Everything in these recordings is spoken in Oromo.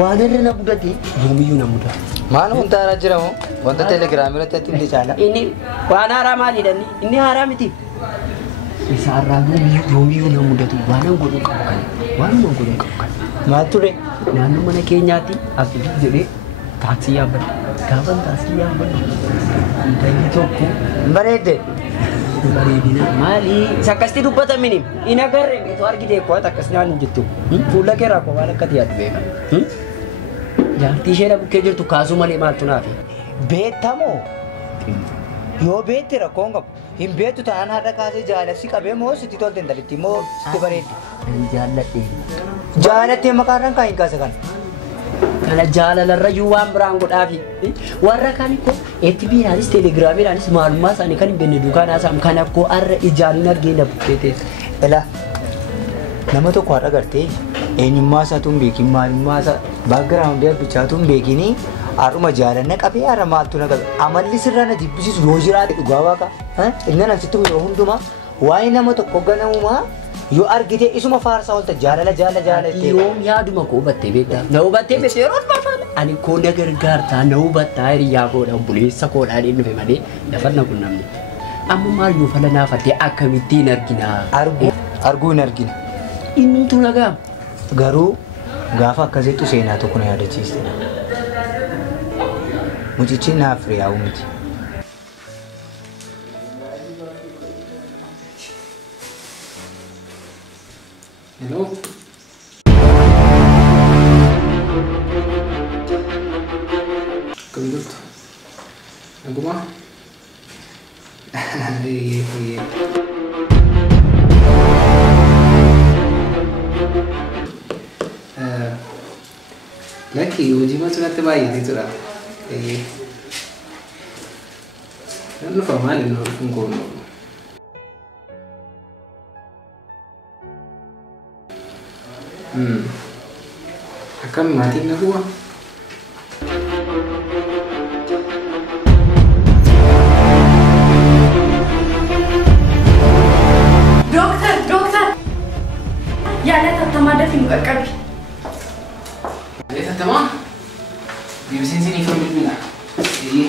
waan irra na mudate yoomiyyuu na mudata. Maal wanta haaraa jira moo? Wanta teelegiraamii irratti ati illee caala. Inni waan haaraa maalidha inni haaraa miti. Isa haaraa yoomiyyuu na mudatu waan an godhu qabu kan waan an godhu qabu kan. Maal ture naannoo mana keenyaatti asii jedhee taaksii yaabbadha. Gaafan taaksii yaabbadha. Intalli tokko bareedde. Bareedina maali? Sakkasti dubbatamini hin agarre beetu argite koo takkas naan hin jettu. Fuula keeraa koo waan akka tiyaatu beeka. Jaartii ishee bukkee jirtu kaasuu malee maaltu naafi? Beektamoo? Yoo beekte rakkoon qabu. Hin beektu ta'an haadha kaasee jaalassi qabee moo sitti tolte intalitti moo sitti bareeddi? Jaaladhe. Jaalattee maqaarraan kaa hin kaase kana? Kana jaalalarrayyuu waan biraan godhaafi. Warra kaan koo FB'dhaanis teelegiraamiidhaanis maalummaa isaanii kan hin beekne duukaan haasa'amu kan akkoo har'a ijaan hin argine bukkee teesse. Ilaa nama tokko haadha gartee eenyummaa isaatu hin beekin maalummaa isaa baagiraawundii abbichaatu hin beekinii har'uma jaalanna qabee har'a maaltu na qabe amalli sirraa na jibbisiisu yoo jiraate dhugaa waaqa ilma namsitti yeroo hundumaa waa'ee nama tokko ganamumaa yoo argite isuma faarsaa oolta jaalala jettee. Yoom yaaduma koo hubattee beektaa? Na hubattee beektaa yeroo ulfaafaan ani koo na gargaartaa na hubattaa hiriyaa koodha obboleessa koodhaan hin dhufe malee lafarna kun namni. Amma maal yoo fala naafattee akkamittiin argina? Arguu hin argina. Innumtuu nagaa. Garuu gaafa akkasitti seenaa tokko na yaadachiiste. Mucichi naaf riyaa'u miti. Hello. Come tutto? Aguma? Iya. Lagi uji mah sunat bayi itu lah. Kan lu formalin lu kono. Akan mati na gua. Dokter. Ya ada tatama ada film kabi. Ada tatama? Di sini film bila. Jadi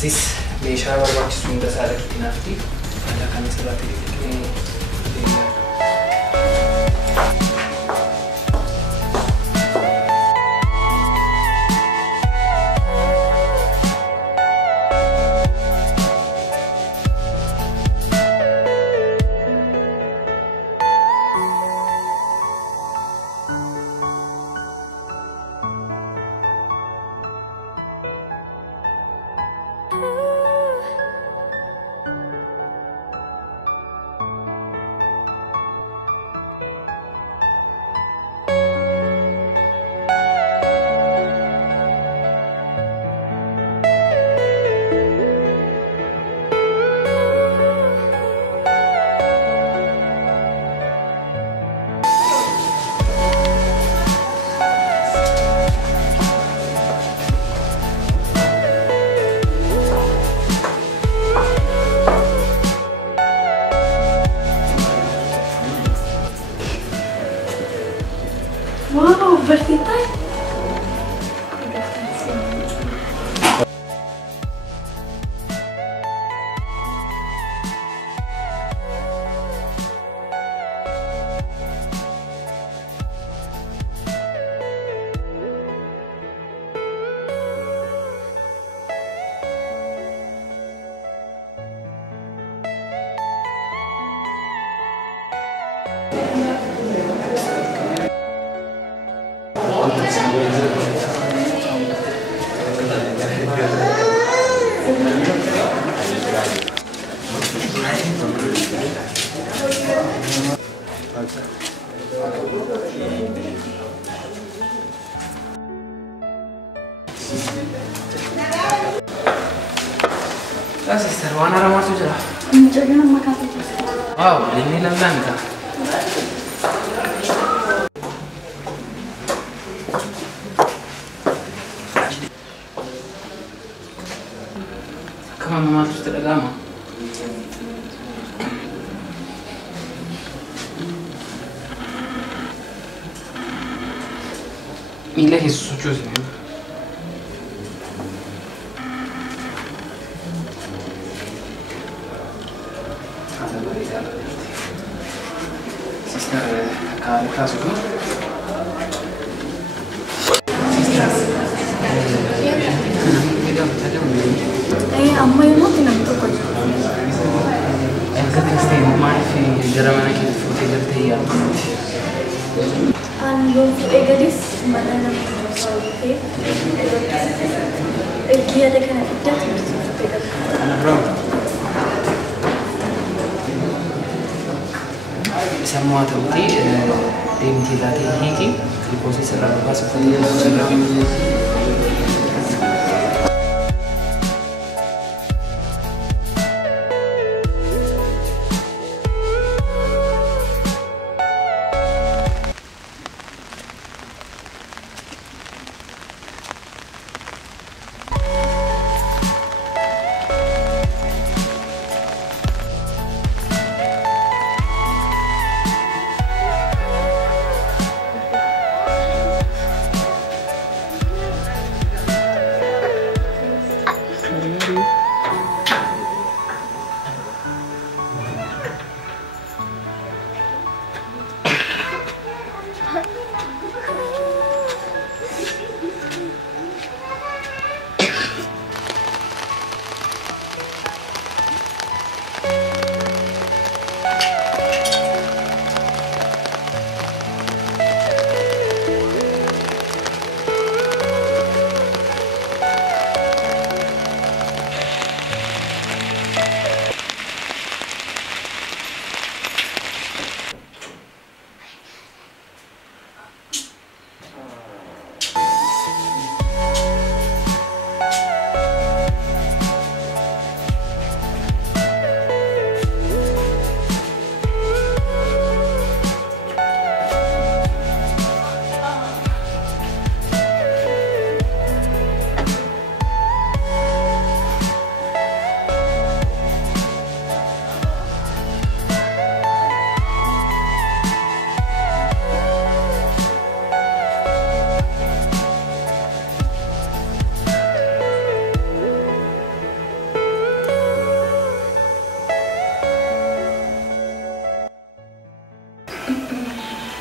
Sis, meeshaa barbaachisu hunda saala kitinaafti. Haala kan sirratti dhiqnee Wow, bertitai. Sister, waan aramaatu jira. Mucayyoo nama kaatee jirti. Waaw, inni lallaan ta'a. Akkama namaatu itti dhaga'ama. Miila keessa sochoosine. Sister, kaasuu kun. Amma yommuu namni tokko jiru. Akka ta'e maaliif gara mana keetti fuutee galtee yaaddu? An yoo fuudhee gadis mana nama ta'ee ergi yaada kana fiddaa fuudhee gala. Kana biraa sammuu haa ta'uutii deemtee laatee hiikii glukoosii sirraa babaasuuf sirraa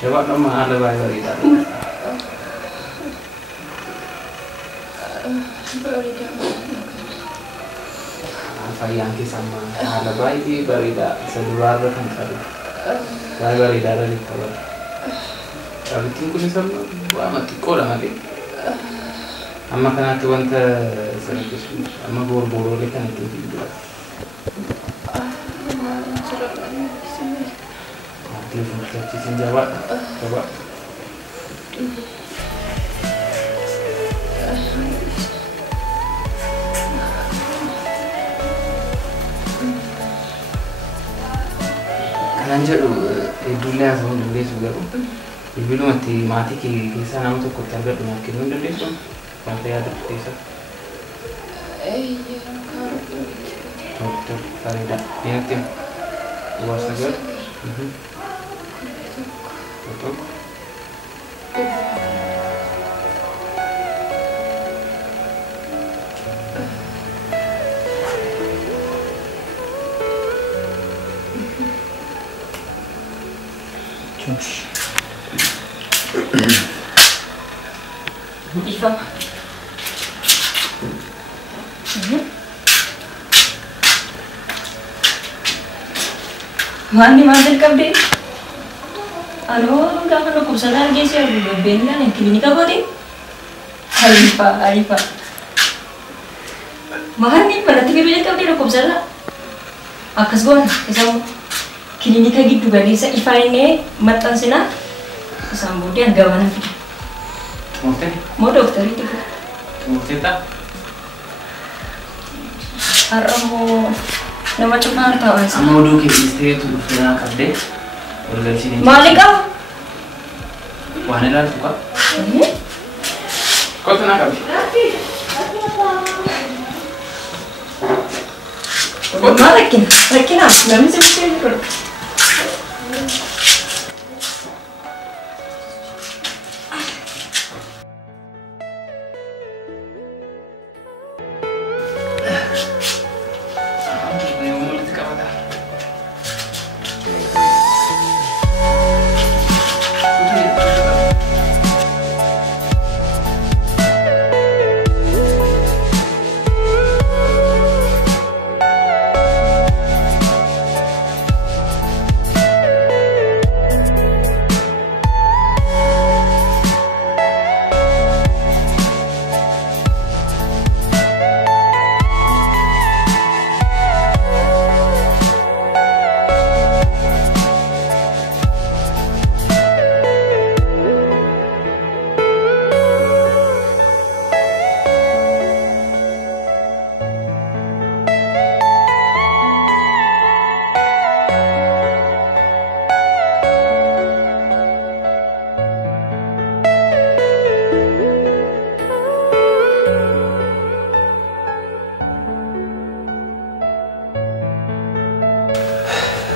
coba dong ada bayi tadi. Apa yang sama ada bayi barida seluar kan tadi. Bayi barida ada di kamar. Tapi tunggu nih sama gua mati kola mati. Amma kana ki wanta sanakis amma bor le kan itu juga. Telepon kita jawab, coba. Kanan jadu ibunya sama dulu juga. Ibu lu mati kisah nama tuh kota berapa mungkin dulu itu sampai ada kisah. Iya, Dokter Farida, ingat ya, luas negara. Betul. Iva. Mandi mandir kabde. Gak perlu kursan lagi sih, aku benar yang klinik apa deh? Alifa. Mahal nih, berarti bibirnya kabde lo kursan lah. Akas gua, kesam klinik gitu bagi saya Iva ini matan sina, kesam dia gak mana? Mau dokter itu. Mau cerita? Har'ammoo nama cimaa ta'an sana. Amma oduu keessatti dhufnaa qabdee walgalchiin. Maali qaba? Waan ilaaltu qaba. Kottu naa qabdi. Maal rakkina namni si bitee jiru.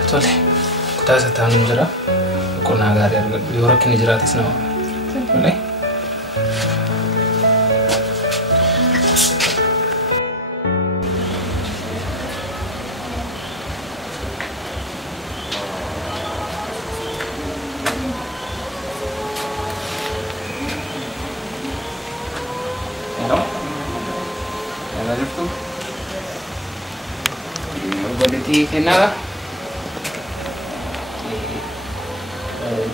Tole, kutaa isa taa'an jira. Qonnaa gaarii argadhu. Yoo rakkinni jiraatis nama. Tole. Hello? Hello, jirtu? Obboleettii kennaadha?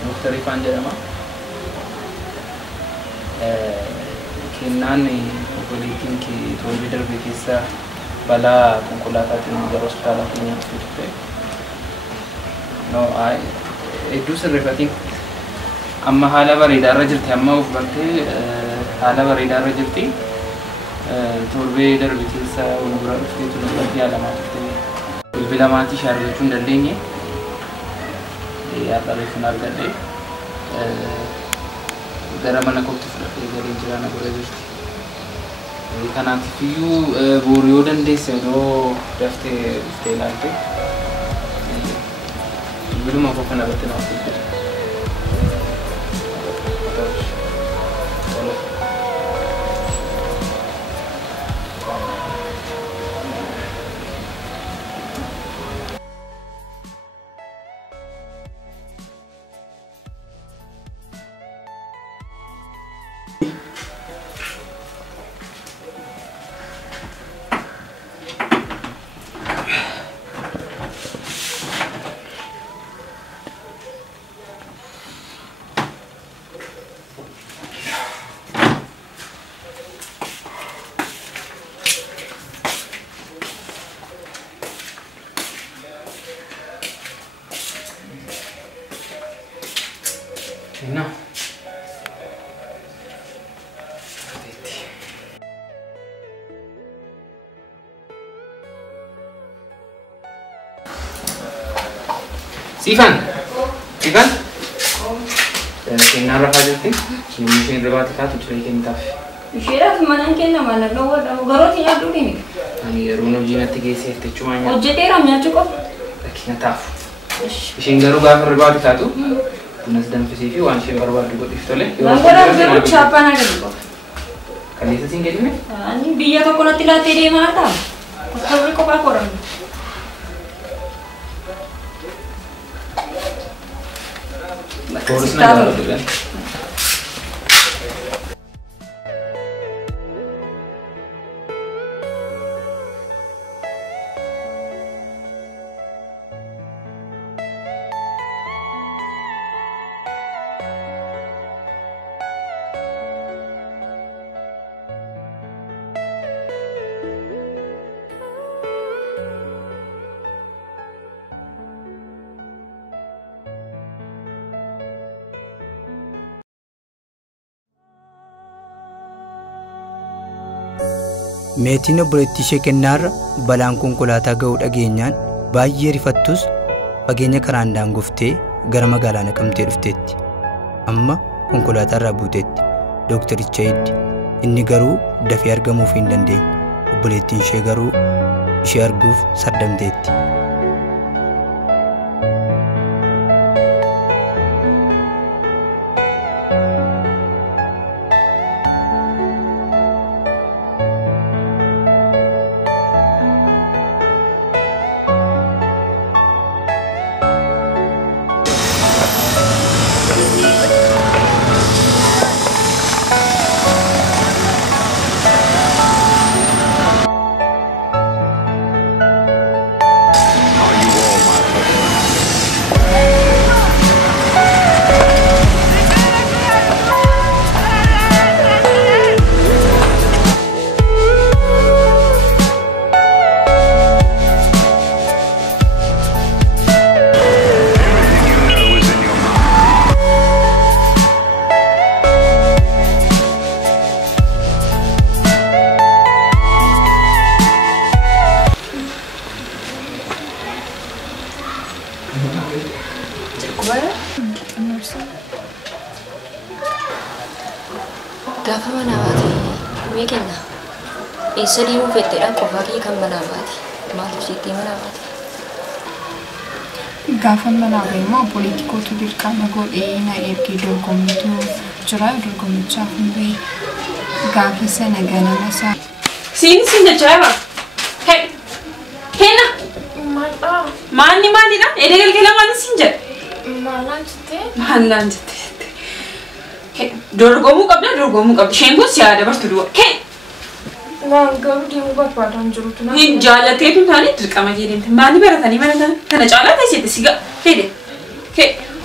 Dokter Ifaan jedhama. Kennaan obboleettiin torbee darbe keessa balaa konkolaataatiin gara hospitaala keenyaatti fidde. Hedduu sirreeffatiin amma haala bareedaarra jirti. Amma of bartee haala bareedaarra jirti. Torbee darbe keessa wal bira dhuftee tullubatti yaalamaa turte. Bilbila maatii ishee argachuu hin dandeenye. Yaadaleefin argadhe gara mana kootti fudhadhee galiin jiraana godha jirti. Kanaatifiyyuu boru yoo dandeesse yoo daftee dhuftee ilaalte bilbiluma koo kana irratti naaf bilbila. No. Sifan? Sifan? Kennaan rafaa jirti. Namni isheen ribaati taatu turee kennitaaf. Isheedhaaf manaan kennama lalloo godhamu garootti nyaadhuu dhimi. Ani yeroo hojii natti geessee jechuudha nyaata. Hojjeteera nyaachuu qofa. Rakkina taafu. Isheen garuu gaafa ribaati taatu kunis danfisee fi waan isheen barbaaddu godhiif tole. Langoodaaf garuu chaappaan agarru qofa. Kaleessa siin kennime? Ani biyya tokko natti laattee deemaa ta'a. Akka kophaa koramne. Boris na gaafadhu gani. Meetiin obboleettii ishee kennaarra balaan konkolaataa ga'uu dhageenyaan baay'ee rifattus fageenya karaan daangoftee gara magaalaa Naqamtee dhufteetti. Amma konkolaataa irraa buuteetti. Doktaricha eeddi. Inni garuu dafee argamuuf hin dandeenye. Obboleettiin ishee garuu ishee arguuf sardamteetti. Gaafa mana baate mee kenna eessa deemuu fedheedhaan qofaa kee kan mana baate maaliif jettee mana baate? Gaafa mana baate immoo politikootu dirqama godhee na ergee dorgommitu jira dorgommichaaf hundee gaafa sana ganama isaa. Siin jechaa jira. Kenna. Maalidha? Edee galgala maali siin jedha? Maalaan jettee. Dorgomuu qabda. Isheen kun siyaa dabartu du'a. Waan garuu deemuu barbaadaan jirutu na. Hin jaallateetu taane dirqama kee deemte. Maali baratanii baratan? Kana caalaa taasisetti siga. Hede.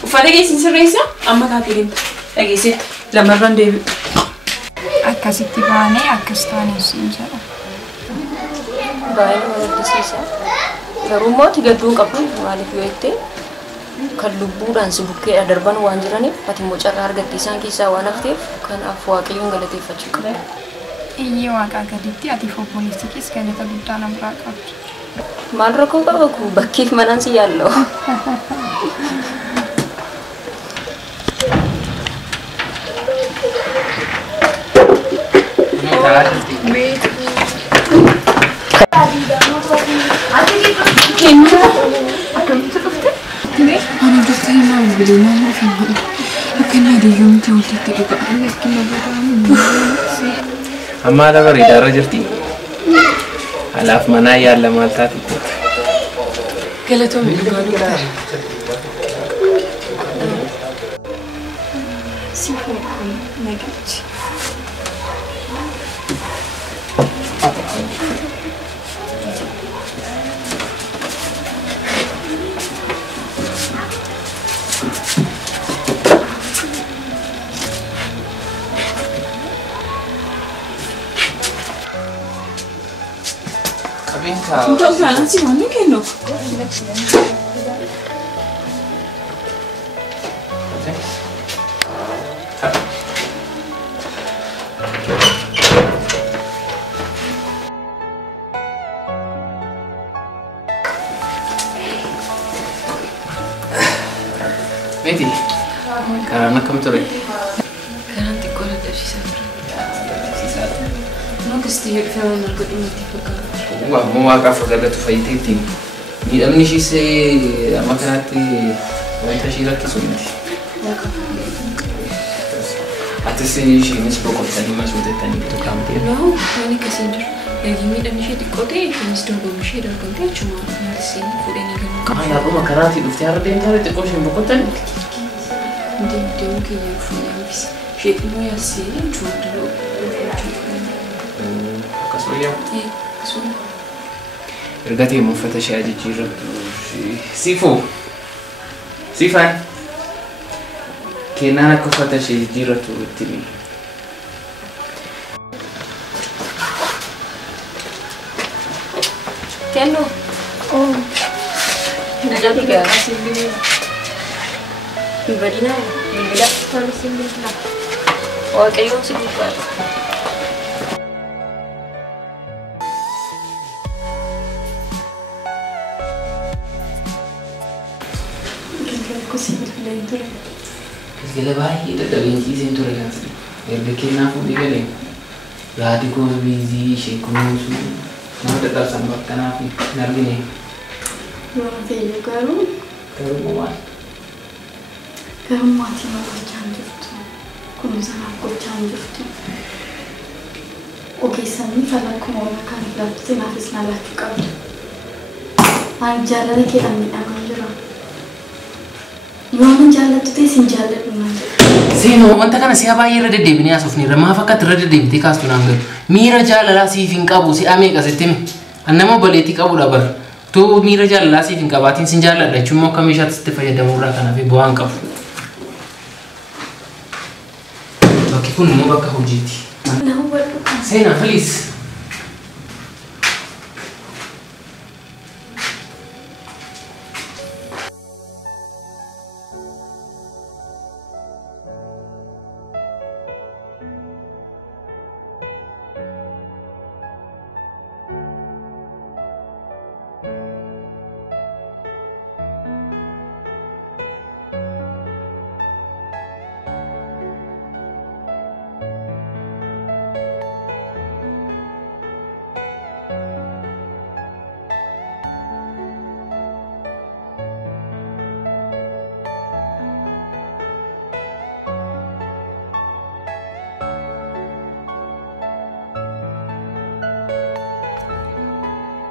Uffata keessin sirreessa amma taatee deemte. Dhageessetti lamarran deebi'u. Akkasitti baanee akkas taanee siin jedha. Baay'ee nama gaddisiisa. Garuu immoo gadduu qabdu maaliif yoo jettee kan lubbuudhaan si bukkeedha darban waan jiraniif ati immoo carraa argatte isaan keessaa waan hafteef kanaaf waaqayyoon galateeffachuu qabda. Iyyee waaqaa gaditti ati obboleettiis galata guddaa na biraa qabdu. Maal rakkoo qaba ku bakkeef manaan si yaalloo. Ani dokter himaa bilbilinaa nuuf hin godhu. Akka inni adeemte walitti dhuga. Inni akka inni godhamu. Amma haala bareedaarra jirti. Alaaf manaa yaalla maal taati? Galatoomii dhugaa doktar. Siifuu kun nagachi. Untuk jalan sih mana keno? Meti, karena kamu tuh Garanti kola dari sana. Mau kesini film aku ini tipe kau. Wah, mau makan fagada tuh fayyiti. Miidhamni ishiis amma kanatti wanta ishii rakkisu miti. Atis ishiinis boqottanii masuutettanii bitu kaamtee. Lalu ini kesini. Lagi miidhamni ishee xiqqoo ta'e innis dorgomuu ishee dorgomtee achuma nyaatisee fuudhanii galu. Yaaquma karaatti dhuftee har'a deemtaa xiqqoo isheen boqottanii. Deemuu keenya fuudhanis ishee xinnoo yaasee achuma daloo. Akkasuma yaa. Akkasuma. Ergatee uffata ishee jijjiirrattu. Siifaan. Kennaan akka uffata ishee jijjiirrattu itti himi. Kenno. Oh. Ada tiga simbil. Pribadi na. Bila kalau simbil lah. Oh, kayo simbil. si bilbileen ture. Gala baay'ee dadhabeensiiseen ture kan si. Erga kennaafuu dhigalee. Yaadi koo biizii ishee kunuunsu nama dadhabsan bakkanaa fi hin argine. Yoo ta'e garuu Garuu maal? garuu maatii ma gochaa hin jirtu. Kunuunsanaaf gochaa hin jirtu. Ogeessanii falakkuma waan kan filatu naafis na laachuu qabda. Ani jaalala keedhaan miidhamaa jira. Yoo ani jaallattu ta'e sin jaalladhu naan jedha. Seenoo wanta kana si'a baay'ee irra deddeebinee haasofneerra maaf akka irra deddeebitee kaastu naan galu. Miira jaalalaa siif hin qabu si'a meeqa sitti hime. An nama obboleettii qabudha bara. Tuu miira jaalalaa siif hin qabaatiin sin jaalladha jechuun immoo akka meeshaatti sitti fayyadamurraa kanaaf bu'aan qabu. Bakki kun immoo bakka hojiiti. Na hubadhu. Seenaa faliis.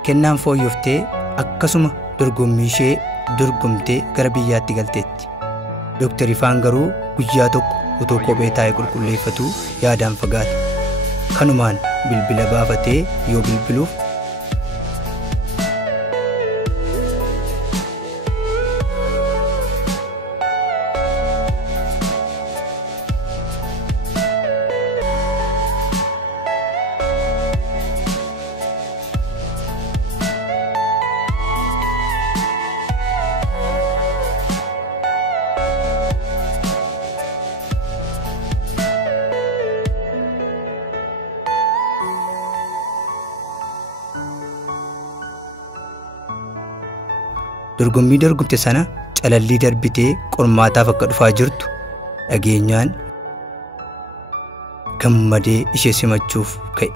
Kennaan fooyyooftee akkasuma dorgommii ishee dorgomtee gara biyyaatti galteetti. Dooktar Ifaan garuu guyyaa tokko utoo kophee taa'ee qulqulleeffatu yaadaan fagaate. Kanumaan bilbila baafatee yoo bilbiluuf dorgommii dorgomte sana calallii darbitee qormaataaf akka dhufaa jirtu dhageenyaan gammadee ishee simachuuf ka'e.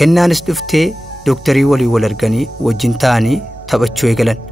Kennaanis dhuftee dooktarii walii wal arganii wajjin ta'anii taphachuu eegalan.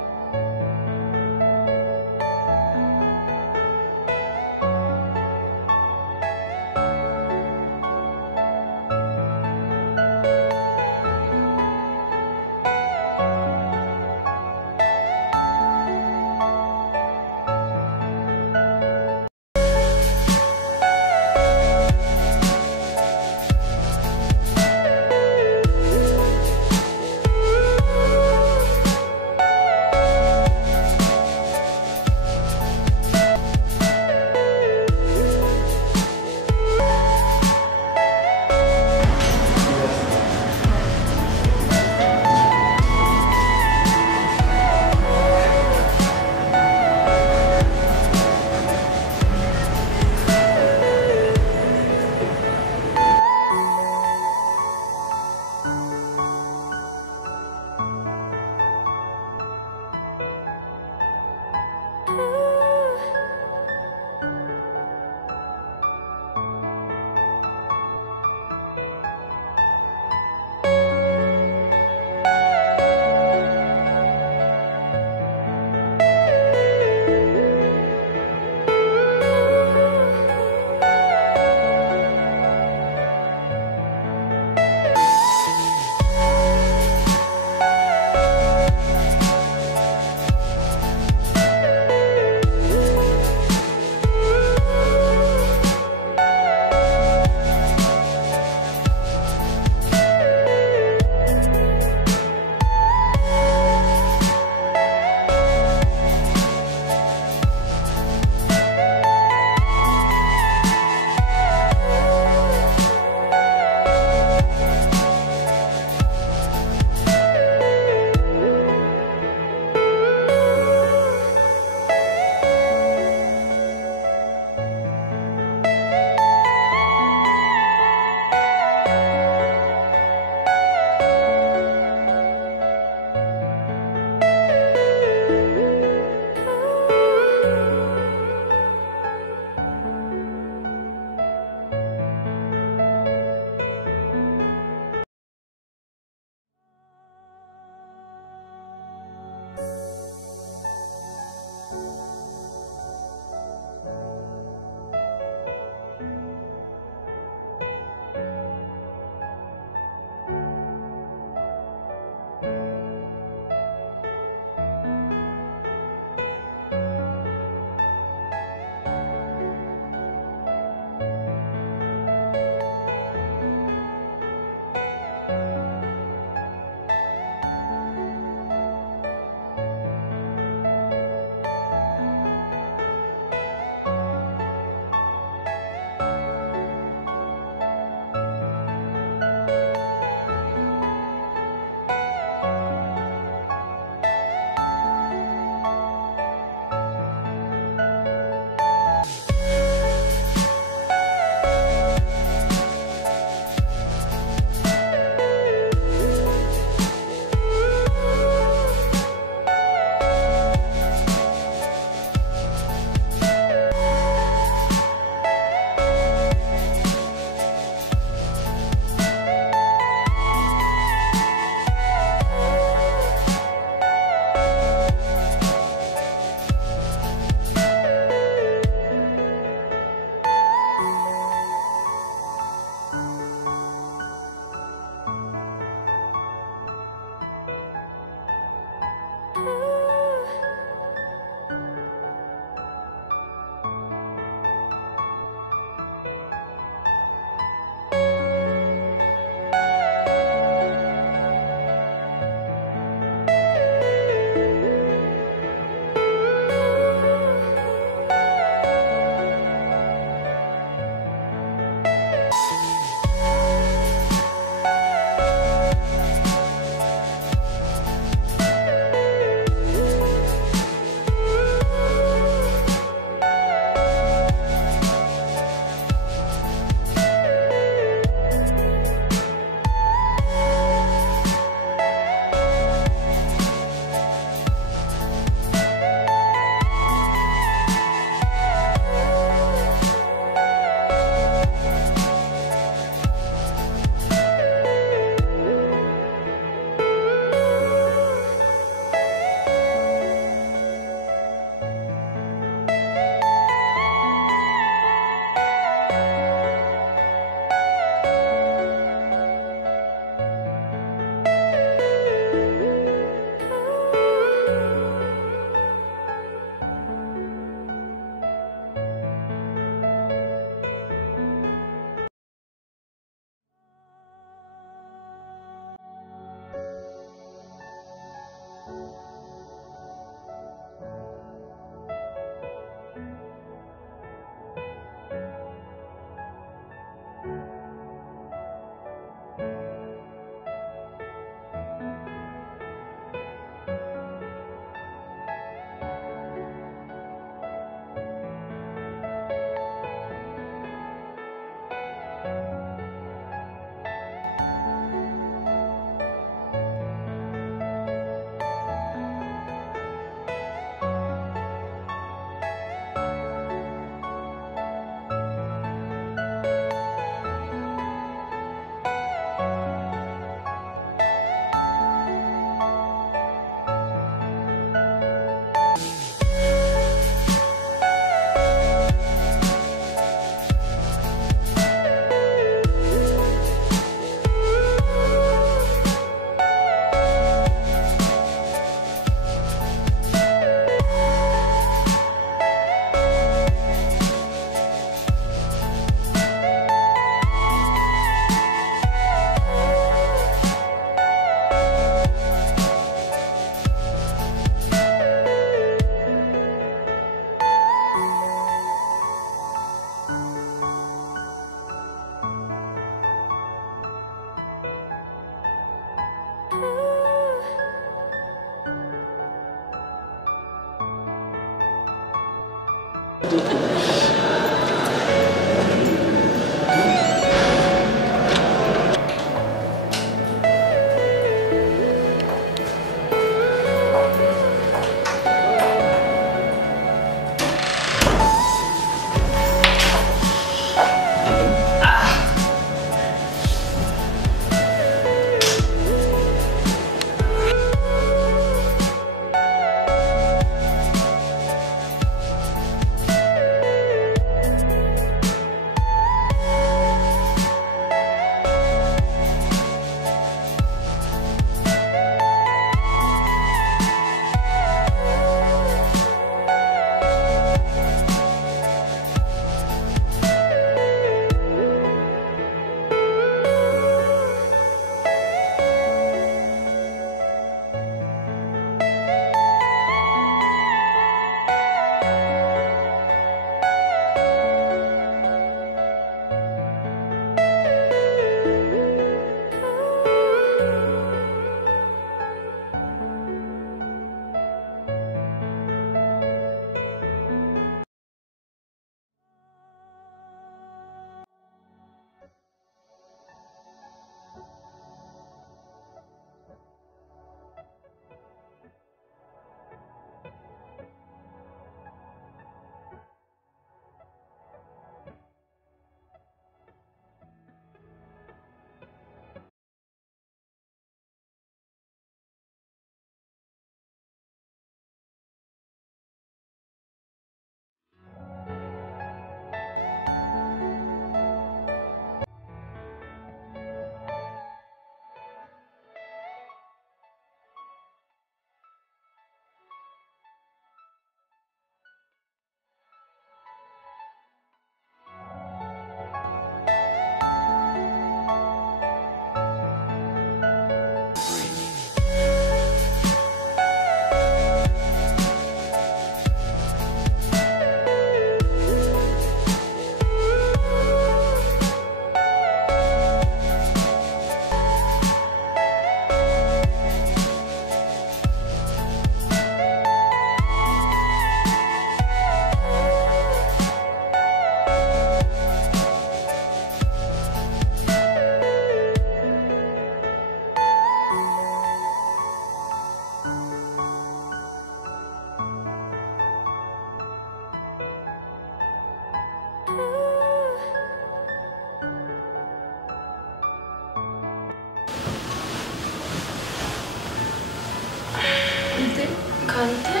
Kante?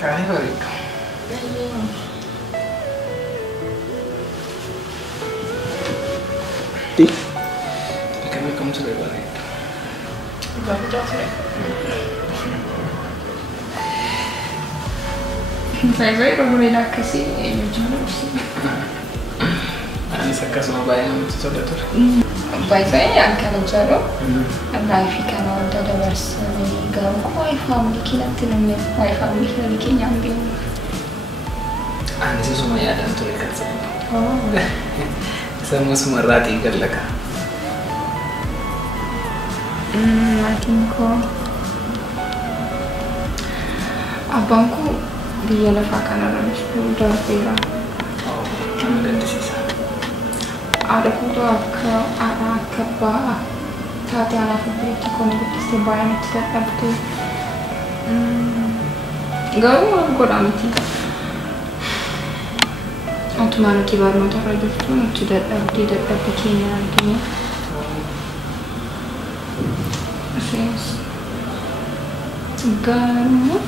Kali bareedu. Kami sudah bareedu. Bareedaa ture. Baay'ee bareedaa akkasii eenyutu Anis akkasuma baay'ee namatti tola ture. baay'ee akkana jedhu laayifii kana wanta dabarsanii garuu waa'ee faamilii keenyatti namni waa'ee faamilii keenya hin beeknu. Anis isuma yaadan ture kan sababu. Sammusuma irraatii gallaqa. Maatiin koo abbaan koo biyya lafaa kanarra darbeera. Nama gaddisiisa. Haadha kootu akka abbaa taatee anaaf obboleetti koo na guddistee baay'ee natti dadhabde. Garuu maal godhaa miti. Otumaa nuti barnoota irra jirtu nuti dadhabbii keenya argine. Garuu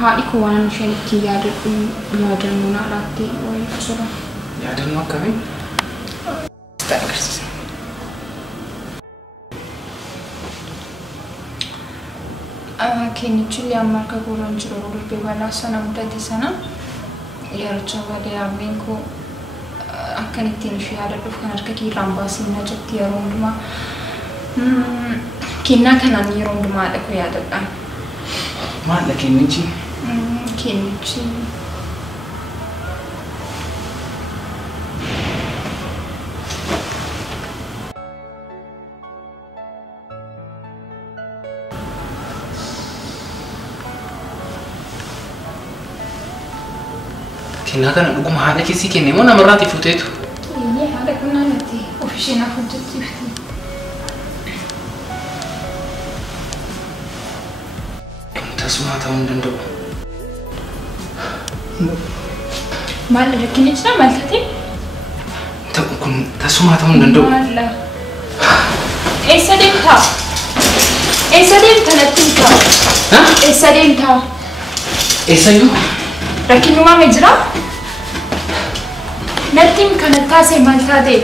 haadhi koo waan isheen ittiin yaadadhu yaadannoo naa laattee wayii jira. Yaadannoo akkamii? Sitti agarsiisa. Keenichi illee amma harka guuraan jiru durbee balaa sana mudate sana yaaricha baadee yaadneen koo akkan ittiin ishee yaadadhuuf kan harka kiirraan baasiin na jetti yeroo hundumaa. Kennaa kanaan yeroo hundumaa haadha koo yaadadha. Maalla kennichi? Kennichi. Kennaa kana dhuguma haadha keessii kenne moo namarraati fuuteetu? Haadha kun naannatti of isheen hafu hojjechiifti. Tasuma ta'uu hin danda'u. Maalla rakkina jira maal taatee? Ta'u kun tasuma ta'uu hin danda'u. Maalla. Eessa deemtaa? Eessa deemta natti himtaa? Eessa deemtaa? Eessayyuu? Rakkinni uumame jira? Natti himi kana taasee maal taatee?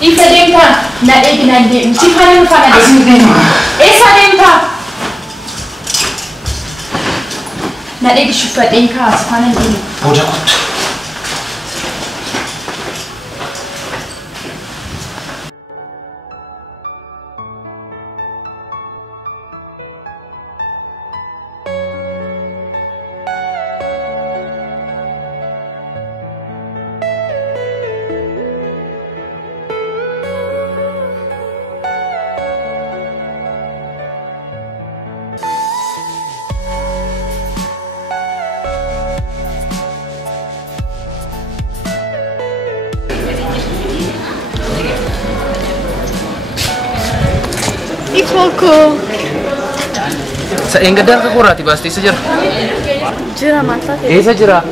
Eessa deemtaa? Na eegi na deemu. Si faana nu faana deemu. Eessa deemtaa? Na eegi shuffadheen kaas faana deemu. Booda kottu. Ikoko. Sa'een gaddaan ka koraati baastee isa jira. Jira mataa. Eessa jira?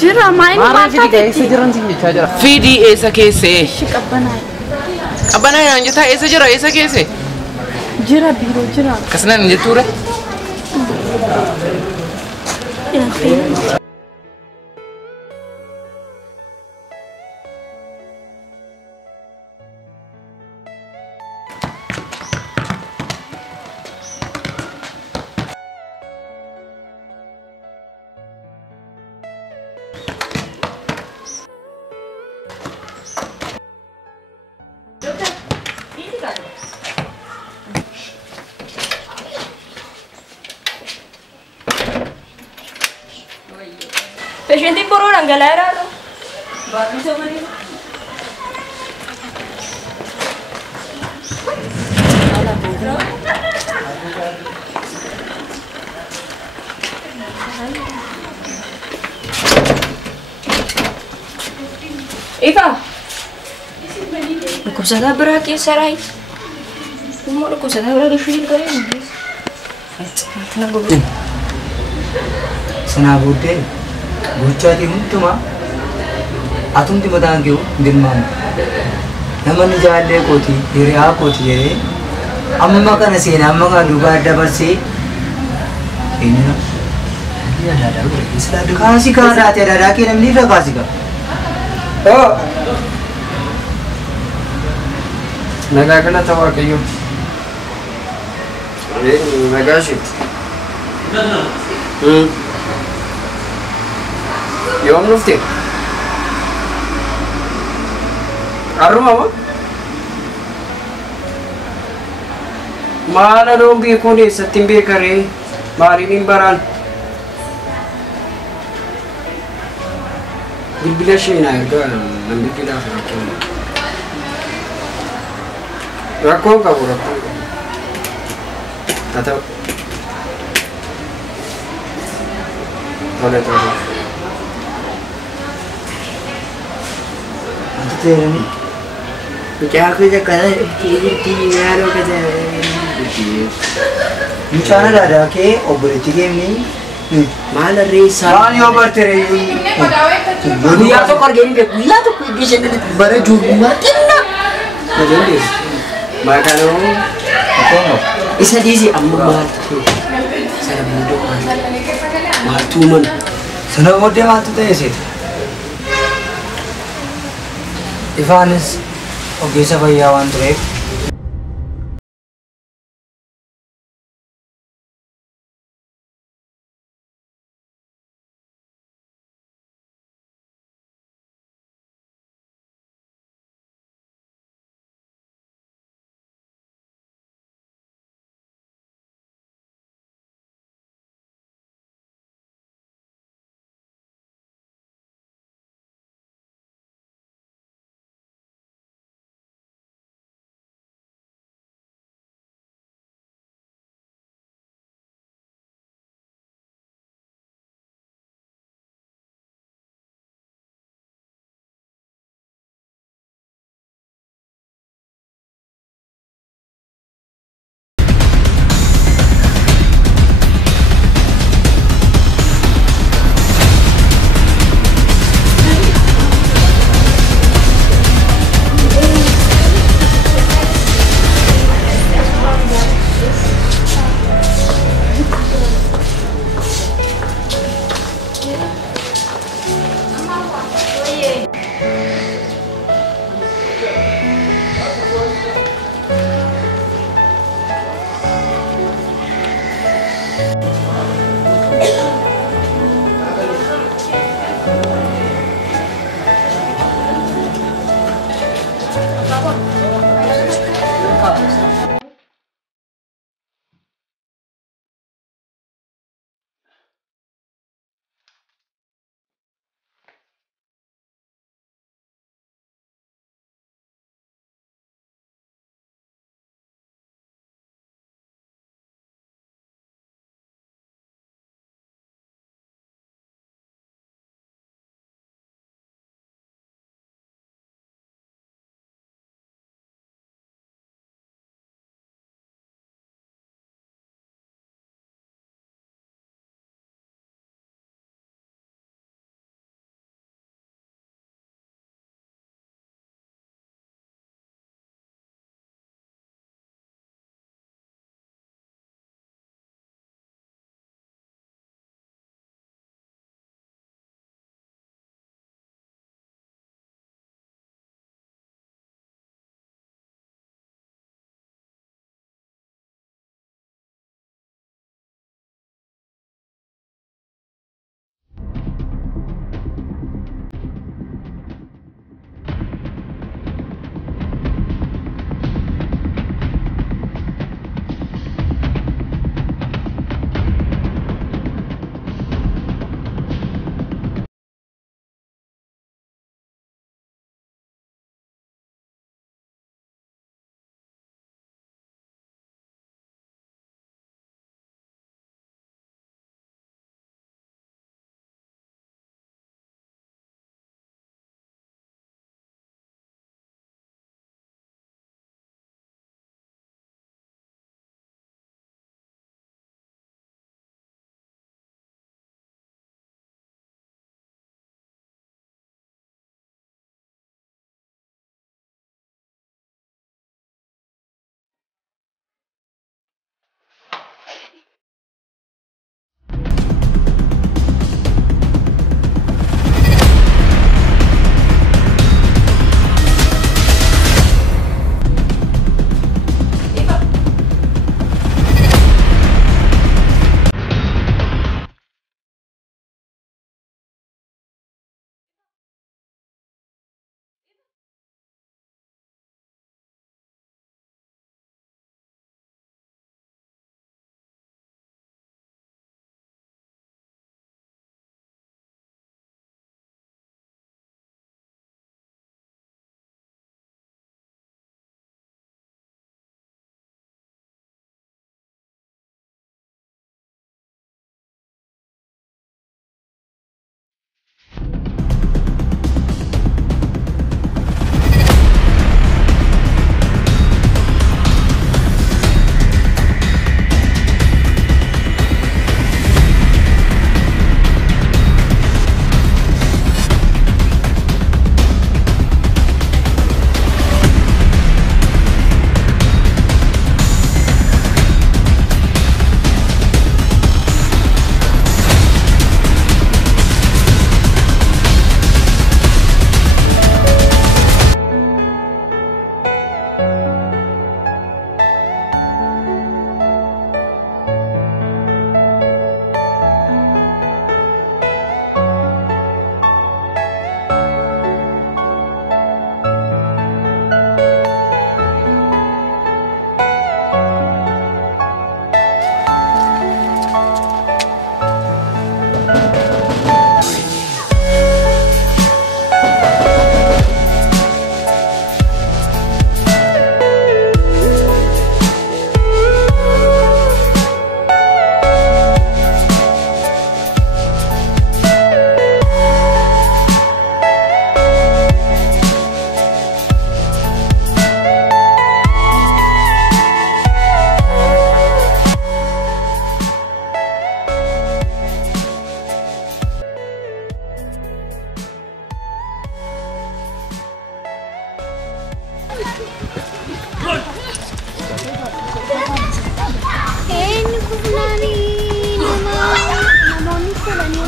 Jira main Maaraan mataa. fidi eessa jiran siin jechaa jira. Fidi eessa keessee? Shikabanai. Qabbanaa naan jettaa eessa jira eessa keessee? Jira biro jira. Akkasnaan hin jettuure? Yang fina. Patiente por orang galera lo. Baru sama ni. Eva. Aku bisa berak ya sarai. Umur aku bisa berak di sini kali ni. Tenang dulu. Sanaa booddee gochaatii hundumaa atumti mataan kee dirmaama. Namoonni jaallee kooti hiriyaa kooti jedhee Amma kana seenaa amma kana duubaa dabarsee eenyudha? Kaasii kaadhaati adaadaa kee namni irra kaasii qaba. Nagaa galata Waaqayyo. Nagaa ishee. Yoom dhufte? Har'uma moo? Maala loon beekuun eessatti hin beekaree? Maaliin hin baraan? Bilbila ishee naa ergaa nan bilbilaaf rakkoon. Rakkoon qabu rakkoon qabu. Haa ta'u. Tole tole. Wanti teerani? Mucaa kuusa kana itti yaaduu kata. Mucaan adaadaa kee obboleetti keemni Maal reessaa? waan yoo barte reeyyu Guyyaa tokko argee ni beeku. Guyyaa tokko eegee bara ijoollummaa xinnaa. Malee Maqaan isa dhiisii amma maaltu sana booda maaltu mana sana booddee maaltu ta'e seeta? Ifaanis ogeessa fayyaa waan tureef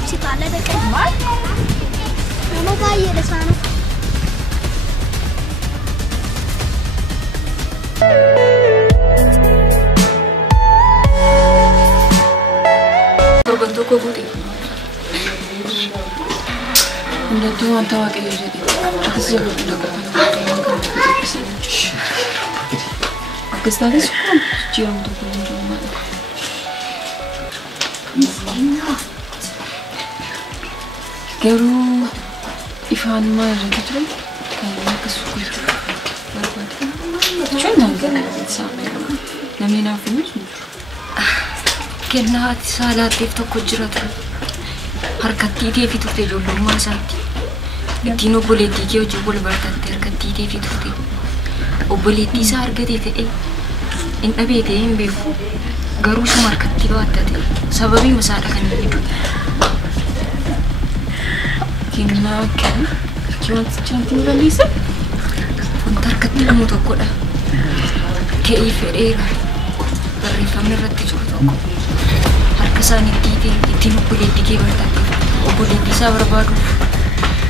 Hospitaala dhaqee. Maal? Nama baay'eedha isaanii. Torban tokko guute. Hundatti wanta waaqayyo jedhe akkas jedhu dhaqatan akkas taates jijjiiramu tokko hin jiru maadha. Garuu ifaan maal irratti ture kan akkas gochuu barbaade. Jechuun namni naaf himu sun jiru. Kennaa ati saalaatteef tokko jira ture. Harkattii teefi turte ijoollummaa isaatti. Ittiin obboleettii kee hojii wal bartatte harkattii teefi turte. Obboleettii isaa argatee ta'e hin dhabee ta'e hin beeku. Garuu suma harkattii baattate sababii masaadha kan inni fidu. Kennaa akkami? Wanti nu balleessa? Wanta harkatti dhumu tokkodha. Ka'ii fedheera. Barreeffamni irratti jiru tokko. Harka isaaniitti ittiin obboleettii kee bartaate. Obboleettii isaa barbaaduuf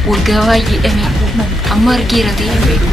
waggaa baay'ee dhamee amma argeera ta'e hin beeku.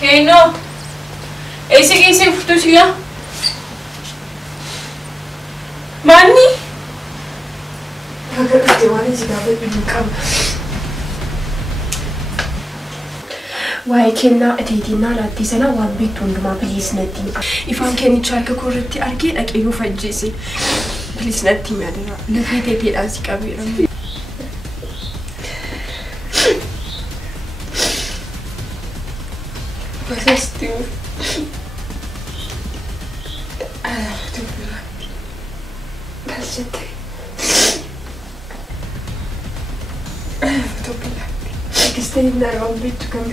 Keno, ese furtu siya. Mani? Agak kecewaannya sih dapat bingung. Waa'ee kennaa atiitiinaa laattii sana waan beektu hundumaa biliis natti hima. Ifaan kennicha harka koo irratti argee dhaqee yoo fajjeesse biliis natti hima dira. Lafee teeteedhaan si qabeera. Basestiu. Basete. Stay in there on bit to come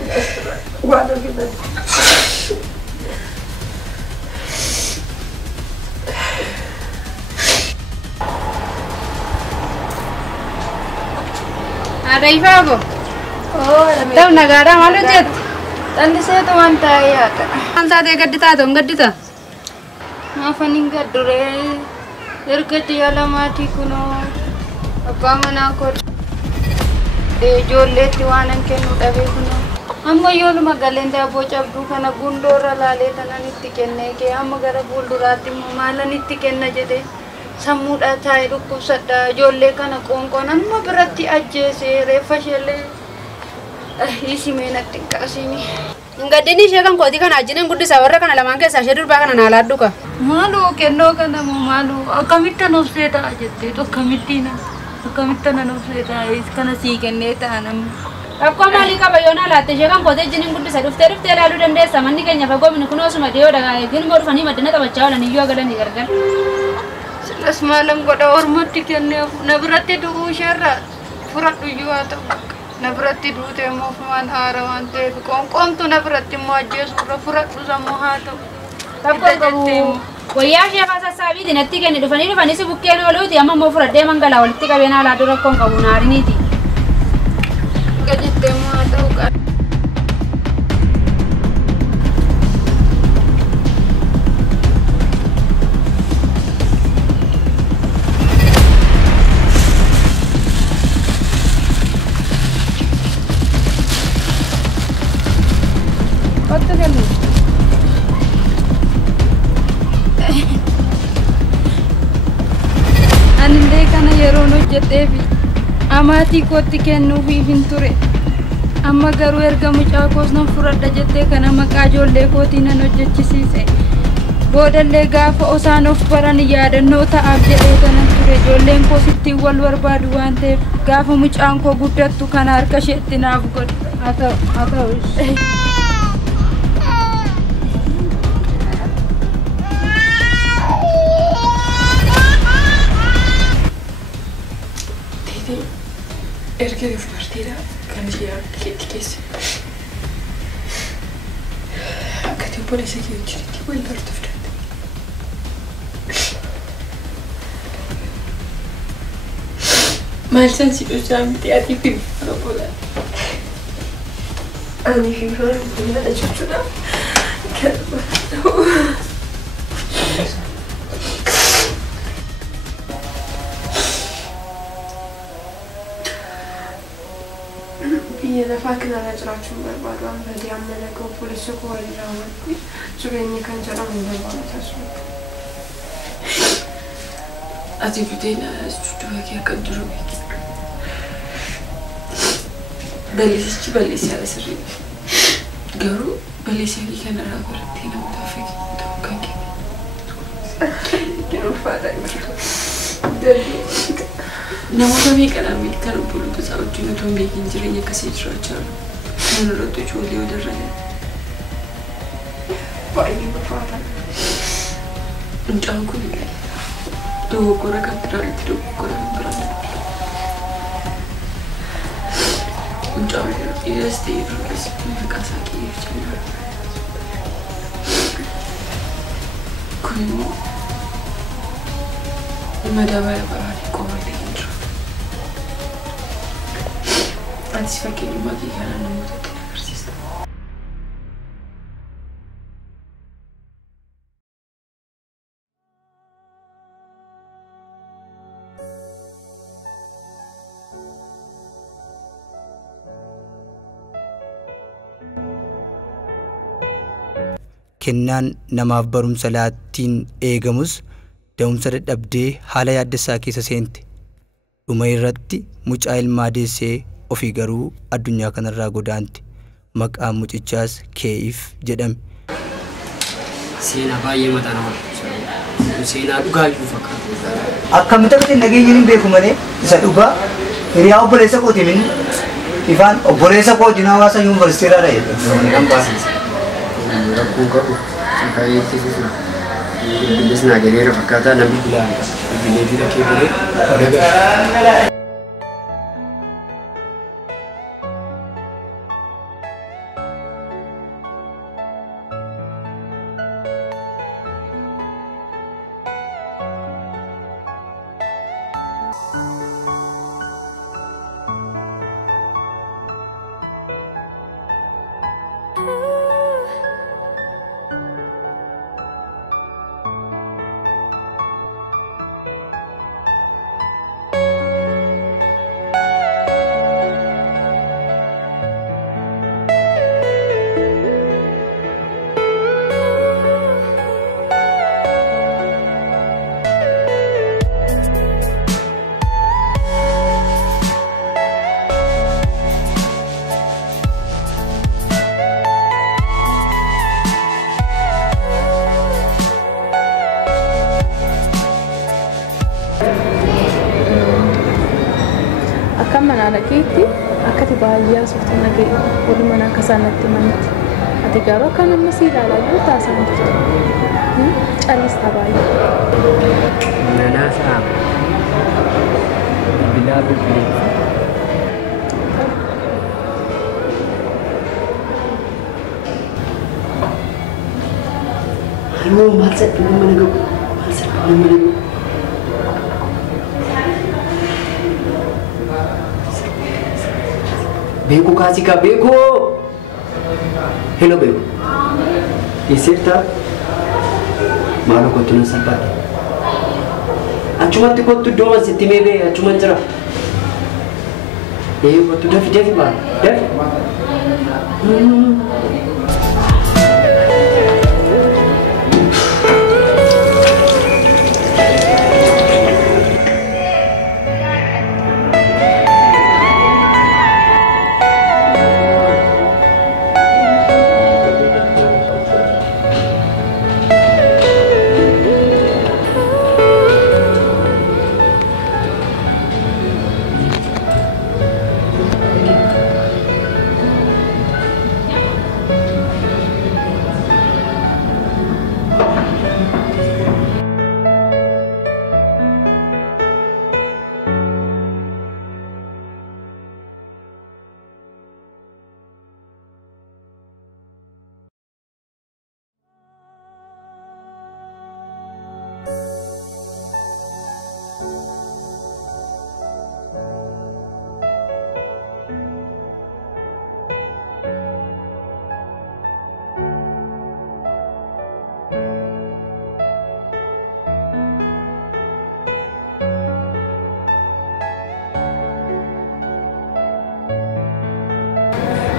what are you doing? Ada ifago. Oh, tahu negara malu jet. Tadi saya tuh mantai ya. Mantai dia gadita tuh, gadita. Maafan ingat dure. Erketi alamati kuno. Apa mana aku? Ijoolleetti waan an kennu dhabee kuno amma yooluma galenda boca abduu kana gundoorra laalee tanan itti kennee kee amma gara fuulduraatti immoo maalan itti kenna jedhee sammuudha taa'ee dhukkubsadha ijoollee kana qoonqoon amma biratti ajjeesee reeffa isheellee hiisimee natti hin qaasini. Gaddiin ishee kan kootii kana ajjiniin guddisa warra kana lamaan keessaa ishee durbaa kana naalaa dhuka. Maaloo kennoo kana moo maaloo akkamitti an obsee ta'a jettee akkamittiin akkamitti an obsee ta'a kana sii kennee ta'a namni. Akkoo maalii qaba yoo na laatte ishee kan kootii ajjiniin guddisa dhuftee ilaaluu dandeessa manni keenya fagoo mini kunoo suma dhiyoo dhagaa eegin immoo dhufanii maddina taphachaa oolan iyyuu agalanii gargar. Silas maalan godha ormatti kennee na biratti du'uu isheerraa fudhadhu iyyuu haa ta'u. Na biratti duutee moofumaan haara waan ta'eef qoonqoomtu na biratti immoo ajjeesuurra fudhadhu sammuu haa ta'u. Rakkoo qabu. Wayyaa ishee faa sassaabiiti natti kenni dhufanii si bukkeen ooluuti amma immoo fudhadhee mangalaa walitti qabeen alaa dura rakkoon qabu naariniiti. Gajettee moo haa ta'u qaba. Kottu kennu. Anillee kana yeroon hojjetee fi amaatii kootti kennuufiif hin ture. Amma garuu erga mucaa koos nan fudhadha jettee kana maqaa ijoollee kootii nan hojjechisiise. Boodallee gaafa osaan of baran yaadannoo ta'aaf jedhee kanan ture. Ijoolleen koos ittiin wal barbaadu waan ta'eef gaafa mucaan koo guddattu kana harka isheetti naaf godhu. Haa ta'u. Erga dubartiidha kan ishee keetti keessa. Akka obboleessa kee wajjinitti wal bartuuf danda'a. Maal sansi dhusaa miti ati fi obbola. Ani fi obbola jechuudha. Biyya lafaa kanarra jiraachuun barbaadu amma amma nagaa obboleessa koo waliin raawwadhu jireenya kan jedhamu barbaadu taasifatu. Ati budeena istuudhaa kee akka jiru beeki. Balleessichi balleessaa ala sirrii. Garuu balleessaa kee kanarraa qorattee namoota fakkii ta'uu kan kenne. Yeroo faadaa jiru. Namoota meeqadhaan kan obboloota isaa wajjin otoo hin beekin jireenya akkasii jiraachaa jiru. Kan irratti ijoollee wadarra jiru. Baay'ee ulfaata. Mucaan kun dogoggora kan biraatti dogoggora kan biraatti. Mucaan kun dhiiras ta'ee durbas maqaa isaa kiyyeef jennaan. Kun immoo madabara baraanii qomatee hin jiru. Atis fakkeenyummaa kee kana namootatti agarsiista. Kennaan namaaf barumsa laattiin eegamus da'umsa dadhabdee haala yaaddessaa keessa seente. Dhuma irratti mucaa ilmaa deessee ofii garuu addunyaa kanarraa godaante. Maqaan mucichaas Kee'if jedhame. Seenaa baay'ee mataa nama dhukkubsa. Seenaa dhugaayyuu fakkaata. Akkamitti nageenya hin beeku malee isa dhugaa hiriyaa obboleessa kooti min ifaan obboleessa koo wajjin hawaasa yuunivarsiitiirraa dha'e. Kan baasiisa. Rakkoo qabu sakayee itti fufu. Bilis naa galeera fakkaataa namni bilaan bineetii rakkee godhee. Mana keetti akkati baay'ee suurta nagee walii mana akka isaanitti manatti ati garuu akka nama si ilaalaa jiru taasisan jirtu callistaa baay'ee. Nanaasaa bilbilaa bilbileessa. Garuu maal salphina mana gahu? Maal salphina mana gahu? Beeku kaasii kaa beeku! Hello beeku. Eessirtaa? Maaloo kottu nan salphaadha. Achumatti kottu iddoo sitti mee bee achuman jira. Kottu dafi baala dafi.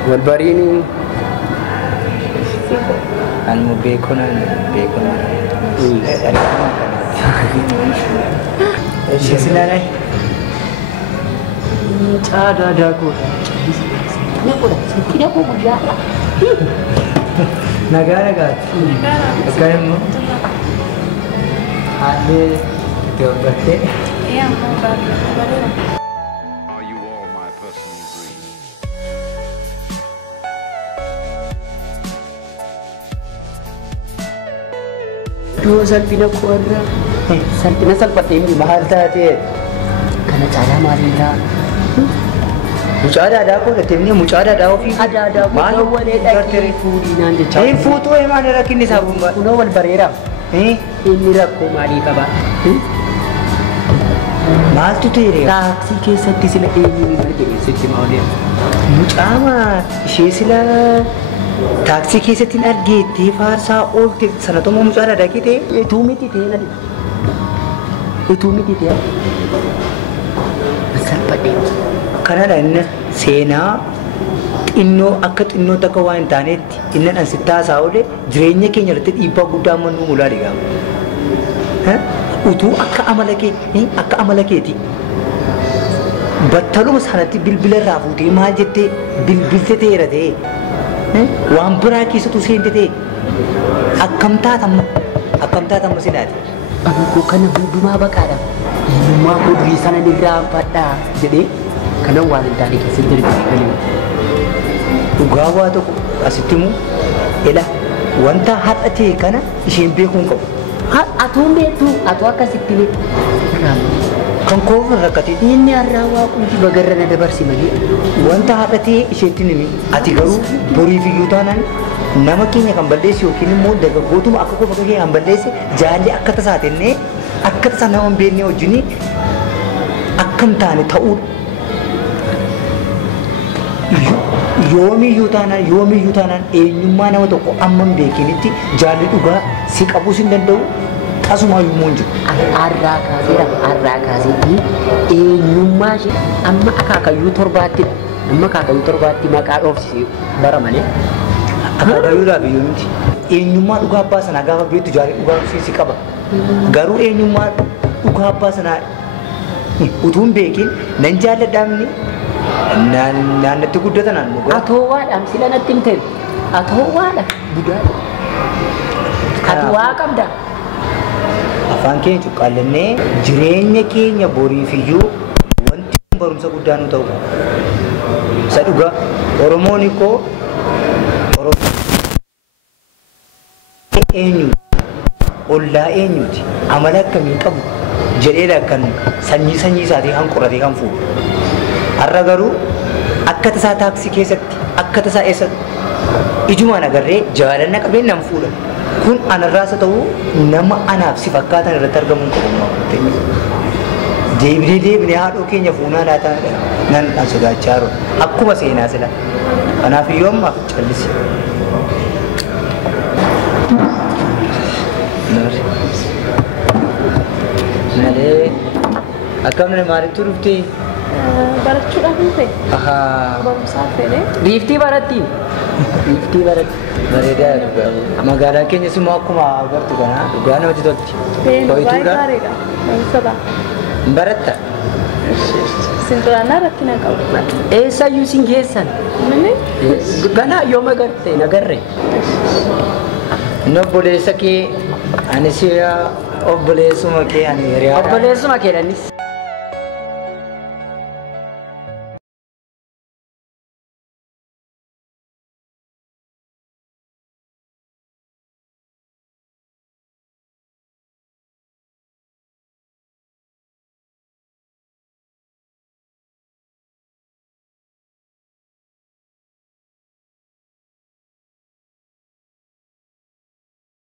Walbariin anu beekon Sinanay Caada daakuu. Tidak mau berjalan. Nagaa akka immoo haalli itti hordofte Iya, mau balik. Are you all my personal dreams? Dua salphina kuarra. Salphina salphatee miti maal taatee kana caalaa maaliin ta'a? mucaa aadaa godhatee mucaa aadaa ofii Aadaa maal walee dhaqee fuudhii naan jechaa. hin fuutuu himaan rakkinni isaa bumbaa Kunoo wal bareera. Inni rakkoo maalii qaba? maaltu ta'e Taaksii keessatti sila eenyuun arge sitti maaliif? mucaama ishee sila taaksii keessatti hin argeettee faarsaa oolte sanatuma mucaa aadaa kite Etuu miti ta'e nadi. Etuu miti ta'e. Salphadhee. kanadha inni seenaa xinnoo akka xinnoo takka waan hin taanetti inni dhan sitti haasaa oole jireenya keenya irratti dhiibbaa guddaa amma nuu mulaa dhigaa utuu akka amala keeti battaluma sanatti bilbila irraa fuutee maal jettee bilbilte ta'eera ta'e waan biraa keessattuu seente ta'e akkam taatamma sinaati. Abukoo kana hundumaa baqaadha. Eenyummaa mudurii sana irraa fadhaa jedhee kanan waan hin taane keessa jirti galii. Dhugaa waa tokko asitti immoo ela wanta har'a ta'e kana isheen beekuu hin qabu. Atuun beektu atu akkasitti beektu. Kan koofu rakkate Inni har'aa waaqumti bagarra na dabarsi malee. wanta har'a ta'e isheetti nimi ati garuu boriif iyyuu taanaan nama keenya kan balleessu yookiin immoo dargaggootuma akka qofa kee kan balleesse jaalli akka tasaatennee akka tasaa nama hin beekne wajjin akkam taane ta'uudha. Yoomiyyuu taanaan eenyummaa nama tokko amma hin beekinitti jaalli dhugaa si qabuus hin danda'u tasuma yommuu hin jiru. Har'aa kaasee eenyummaa ishee amma akaakayyuu torbaatti maqaa dhoofsisee bara malee. Akaakayyuudhaaf iyyuu miti. Eenyummaa dhugaa abbaa sanaa gaafa beektu jaalli dhugaa si qaba. Garuu eenyummaa dhugaa abbaa sanaa utuu hin beekin nan jaalladhaamni naannatti guddatan naannoo gaa. Atoowaadhaan sila natti hin ta'e. Atoowaadha budaadha. Ati waa qabda. Afaan keenya cuqqaallannee jireenya keenya boriif iyyuu wanti kun barumsa guddaa nu ta'u. Isa dhugaa Oromoon ikkoo eenyu ollaa eenyuti amala akkamii qabu jedheedha kan sanyii isaatii kan qoratee kan fuudhu. Har'a garuu akka tasaa taaksii keessatti akka tasaa eessatti ijumaan agarree jaalanna qabeen nan fuudha. kun anarraas haa ta'u nama anaaf si fakkaatan irratti argamuun qabu. Deebinee haadhoo keenya fuunaa laataa nan sodaachaa jiru. Akkuma seenaa sila. Kanaaf iyyuu ammaaf callisi. Malee akkamni maalittu dhuftee? Barachuudhaaf hin ta'e. Barumsaaf fedhe. Biiftii baratti. Biiftii baratti. Bareedaa dhugaa. Magaalaa keenyas immoo akkuma agartu kana dhugaa namatti tolti. Baay'ee gaariidha. Barumsata. Baratta. Sinxiraanaa rakkina qabu. Eessayyuu sin geessan? Ganaa yooma garte nagarre. Inni obboleessa kee anis obboleessuma kee ani hiriyaadha. Obboleessuma keedhanis.